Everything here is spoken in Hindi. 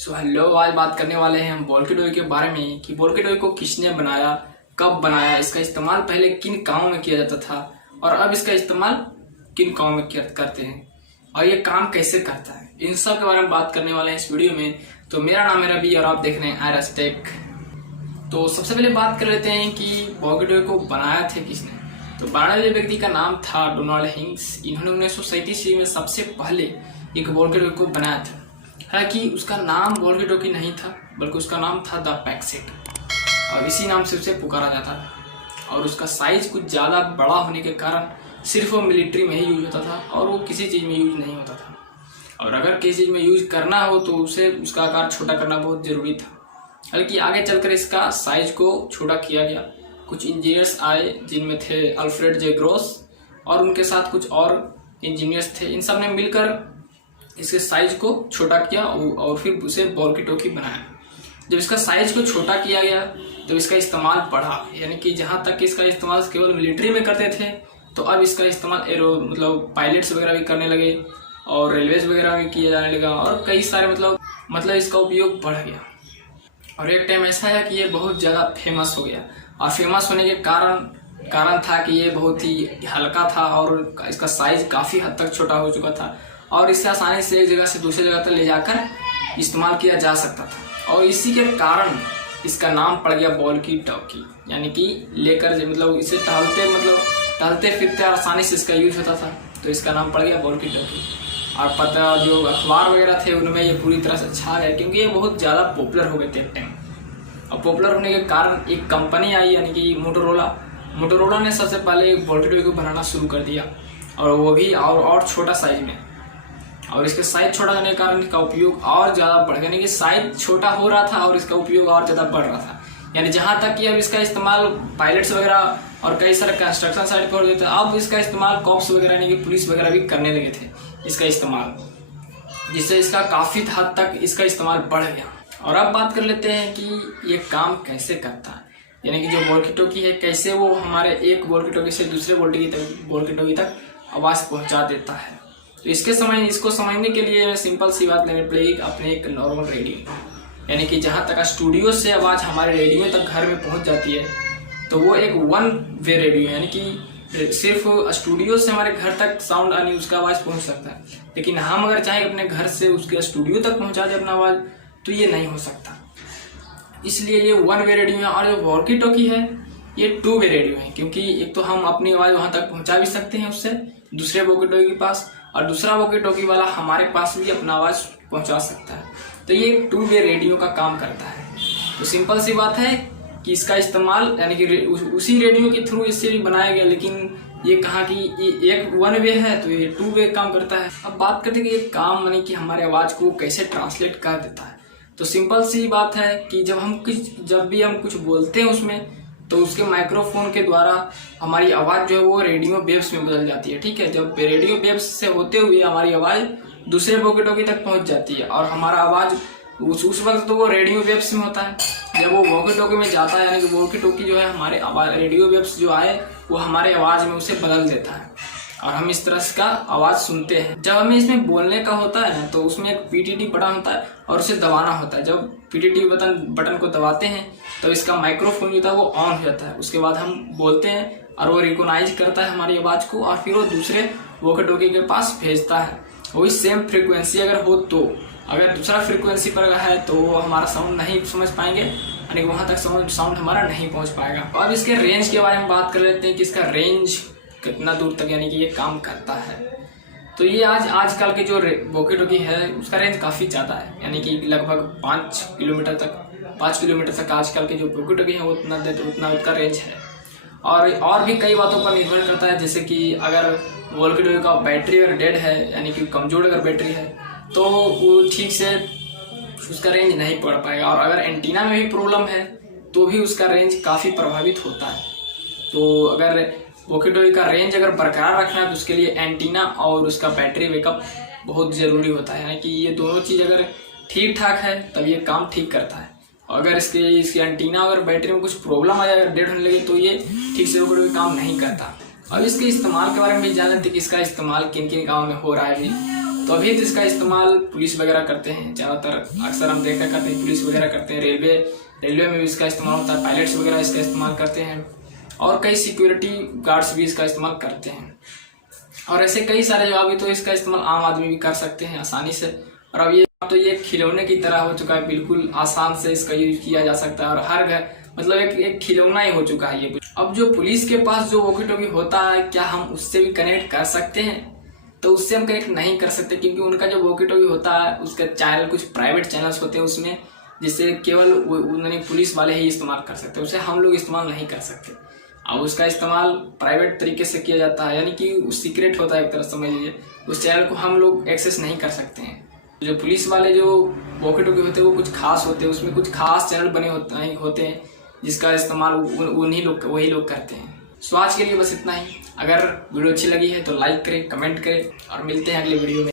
हेलो, आज बात करने वाले हैं हम वॉल्की टॉय के बारे में कि वॉल्की टॉय को किसने बनाया, कब बनाया, इसका इस्तेमाल पहले किन कामों में किया जाता था और अब इसका इस्तेमाल किन कामों में करते हैं और ये काम कैसे करता है, इन सब के बारे में बात करने वाले हैं इस वीडियो में। तो मेरा नाम है रवि और आप देख रहे हैं आयरस टेक। तो सबसे पहले बात कर लेते हैं कि वॉल्की टॉय को बनाया था किसने। तो बनाने वाले व्यक्ति का नाम था डोनाल्ड हिंग्स। इन्होंने 1937 में सबसे पहले एक वॉल्की टॉय को बनाया था। हालांकि उसका नाम वॉल्की टॉकी नहीं था, बल्कि उसका नाम था द पैक्सेट और इसी नाम से उसे पुकारा जाता था। और उसका साइज कुछ ज़्यादा बड़ा होने के कारण सिर्फ वो मिलिट्री में ही यूज होता था और वो किसी चीज़ में यूज नहीं होता था। और अगर किसी चीज़ में यूज करना हो तो उसे उसका आकार छोटा करना बहुत ज़रूरी था। हालांकि आगे चलकर इसका साइज को छोटा किया गया। कुछ इंजीनियर्स आए जिनमें थे अल्फ्रेड जे ग्रोस और उनके साथ कुछ और इंजीनियर्स थे। इन सब ने मिलकर इसके साइज को छोटा किया और फिर उसे वॉल्की टॉकी बनाया। जब इसका साइज को छोटा किया गया तो इसका इस्तेमाल बढ़ा, यानी कि जहाँ तक इसका इस्तेमाल केवल मिलिट्री में करते थे तो अब इसका इस्तेमाल मतलब पायलट्स वगैरह भी करने लगे और रेलवेज वगैरह भी किया जाने लगा और कई सारे मतलब इसका उपयोग बढ़ गया। और एक टाइम ऐसा है कि ये बहुत ज़्यादा फेमस हो गया और फेमस होने के कारण था कि ये बहुत ही हल्का था और इसका साइज काफ़ी हद तक छोटा हो चुका था और इसे आसानी से एक जगह से दूसरी जगह तक ले जाकर इस्तेमाल किया जा सकता था। और इसी के कारण इसका नाम पड़ गया वॉल्की टॉकी, यानी कि लेकर इसे टहलते फिरते आसानी से इसका यूज होता था, तो इसका नाम पड़ गया वॉल्की टॉकी। और पता जो अखबार वगैरह थे उनमें ये पूरी तरह से छा गए क्योंकि ये बहुत ज़्यादा पॉपुलर हो गए थे एक टाइम। और पॉपुलर होने के कारण एक कंपनी आई, यानी कि मोटोरोला ने सबसे पहले एक वॉल्की टॉकी को बनाना शुरू कर दिया और वो भी और छोटा साइज में। और इसके साइज छोटा होने के कारण इसका उपयोग और ज़्यादा बढ़ गया, यानी कि साइज छोटा हो रहा था और इसका उपयोग और ज़्यादा बढ़ रहा था। यानी जहाँ तक कि अब इसका इस्तेमाल पायलट्स वगैरह और कई सारे कंस्ट्रक्शन साइट पर होते थे, अब इसका इस्तेमाल कॉप्स वगैरह यानी कि पुलिस वगैरह भी करने लगे थे इसका इस्तेमाल, जिससे इसका काफ़ी हद तक इसका इस्तेमाल बढ़ गया। और अब बात कर लेते हैं कि ये काम कैसे करता है, यानी कि जो वॉल्की टॉकी है कैसे वो हमारे एक वॉल्की टॉकी से दूसरे वॉल्की टॉकी तक आवाज़ पहुँचा देता है। तो इसको समझने के लिए सिंपल सी बात लेने पड़ेगी अपने एक नॉर्मल रेडियो, यानी कि जहाँ तक स्टूडियो से आवाज़ हमारे रेडियो तक घर में पहुँच जाती है तो वो एक वन वे रेडियो है, यानी कि सिर्फ स्टूडियो से हमारे घर तक साउंड यानी उसका आवाज़ पहुँच सकता है। लेकिन हम अगर चाहें अपने घर से उसके स्टूडियो तक पहुँचा दें अपना आवाज़ तो ये नहीं हो सकता, इसलिए ये वन वे रेडियो है। और जो वॉल्की टॉकी है ये टू वे रेडियो है, क्योंकि एक तो हम अपनी आवाज़ वहाँ तक पहुँचा भी सकते हैं उससे दूसरे वॉल्की टॉकी के पास और दूसरा वॉल्की टॉकी वाला हमारे पास भी अपना आवाज़ पहुंचा सकता है। तो ये टू वे रेडियो का काम करता है। तो सिंपल सी बात है कि इसका इस्तेमाल यानी कि उसी रेडियो के थ्रू इससे भी बनाया गया, लेकिन ये कहा कि ये एक वन वे है तो ये टू वे काम करता है। अब बात करते हैं कि ये काम यानी कि हमारे आवाज़ को कैसे ट्रांसलेट कर देता है। तो सिंपल सी बात है कि जब भी हम कुछ बोलते हैं उसमें तो उसके माइक्रोफोन के द्वारा हमारी आवाज़ जो है वो रेडियो वेव्स में बदल जाती है। ठीक है, जब रेडियो वेव्स से होते हुए हमारी आवाज़ दूसरे वॉल्की टॉकी तक पहुंच जाती है और हमारा आवाज़ उस वक्त तो वो रेडियो वेव्स में होता है। जब वो वॉल्की टॉकी में जाता है यानी कि वॉल्की टॉकी जो है हमारे आवाज़ रेडियो वेव्स जो आए वो हमारे आवाज़ में उसे बदल देता है और हम इस तरह का आवाज़ सुनते हैं। जब हमें इसमें बोलने का होता है तो उसमें एक PTT बटन होता है और उसे दबाना होता है। जब PTT बटन को दबाते हैं तो इसका माइक्रोफोन जो था वो ऑन हो जाता है। उसके बाद हम बोलते हैं और वो रिकॉग्नाइज करता है हमारी आवाज़ को और फिर वो दूसरे वॉल्की टॉकी के पास भेजता है। वही सेम फ्रिक्वेंसी अगर हो तो, अगर दूसरा फ्रिक्वेंसी पर है तो वो हमारा साउंड नहीं समझ पाएंगे, यानी कि वहाँ तक साउंड हमारा नहीं पहुँच पाएगा। अब इसके रेंज के बारे में बात कर लेते हैं कि इसका रेंज कितना दूर तक यानी कि ये काम करता है। तो ये आजकल के जो वॉल्की टॉकी है उसका रेंज काफ़ी ज़्यादा है, यानी कि लगभग 5 किलोमीटर तक आजकल के जो वॉल्की टॉकी है उतना उसका रेंज है। और भी कई बातों पर निर्भर करता है, जैसे कि अगर वॉल्की टॉकी का बैटरी अगर डेड है यानी कि कमज़ोर अगर बैटरी है तो वो ठीक से उसका रेंज नहीं पड़ पाएगा। और अगर एंटीना में भी प्रॉब्लम है तो भी उसका रेंज काफ़ी प्रभावित होता है। तो अगर वॉल्की टॉकी का रेंज अगर बरकरार रखना है तो उसके लिए एंटीना और उसका बैटरी बैकअप बहुत ज़रूरी होता है, यानी कि ये दोनों चीज़ अगर ठीक ठाक है तब ये काम ठीक करता है। और अगर इसकी एंटीना अगर बैटरी में कुछ प्रॉब्लम आ जाए, अगर डेड होने लगे तो ये ठीक से वॉल्की टॉकी काम नहीं करता। अब इसके इस्तेमाल के बारे में भी जान लेते हैं कि इसका इस्तेमाल किन किन कामों में हो रहा है। तो अभी तो इसका इस्तेमाल पुलिस वगैरह करते हैं, ज़्यादातर अक्सर हम देखा करते हैं पुलिस वगैरह करते हैं, रेलवे में भी इसका इस्तेमाल होता है, पायलट्स वगैरह इसका इस्तेमाल करते हैं और कई सिक्योरिटी गार्ड्स भी इसका इस्तेमाल करते हैं। और ऐसे कई सारे जो अभी तो इसका इस्तेमाल आम आदमी भी कर सकते हैं आसानी से। और अब ये खिलौने की तरह हो चुका है, बिल्कुल आसान से इसका यूज किया जा सकता है और हर घर मतलब एक खिलौना ही हो चुका है ये। अब जो पुलिस के पास जो वॉकी टॉकी होता है, क्या हम उससे भी कनेक्ट कर सकते हैं? तो उससे हम कनेक्ट नहीं कर सकते, क्योंकि उनका जो वॉकी टॉकी होता है उसका चैनल कुछ प्राइवेट चैनल्स होते हैं उसमें, जिससे केवल उन्होंने पुलिस वाले ही इस्तेमाल कर सकते हैं, उसे हम लोग इस्तेमाल नहीं कर सकते। अब उसका इस्तेमाल प्राइवेट तरीके से किया जाता है, यानी कि सीक्रेट होता है एक तरह समझ लीजिए, उस चैनल को हम लोग एक्सेस नहीं कर सकते हैं। जो पुलिस वाले जो वॉकी टॉकी होते हैं वो कुछ खास होते हैं, उसमें कुछ खास चैनल बने होते हैं जिसका इस्तेमाल वही लोग करते हैं। सो आज के लिए बस इतना ही। अगर वीडियो अच्छी लगी है तो लाइक करें, कमेंट करें और मिलते हैं अगले वीडियो में।